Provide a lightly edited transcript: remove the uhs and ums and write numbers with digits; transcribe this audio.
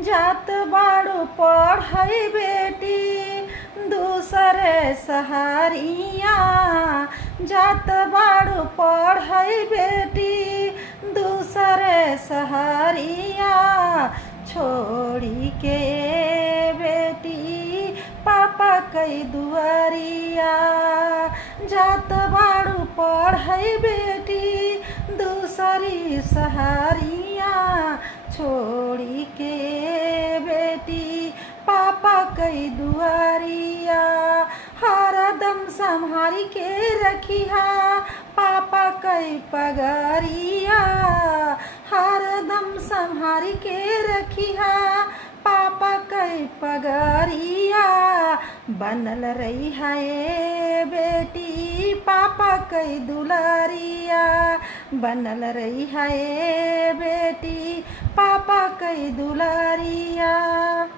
जात बाड़ू पढ़ई बेटी दूसरे सहारिया। जात बाड़ू पढ़ई बेटी दूसरे सहारिया। छोड़ी के बेटी पापा कई दुआरिया। जात बाड़ू पढ़ई बेटी दूसरी सहारिया। छोड़ी के बेटी पापा कई दुआरिया। हरदम संभारी के रखिया पापा कई पगारिया। हरदम संभारी के रखिया पापा कई पगारिया। बनल रही है बेटी पापा कई दुलारिया। बनल रही है बेटी पापा कई दुलारिया।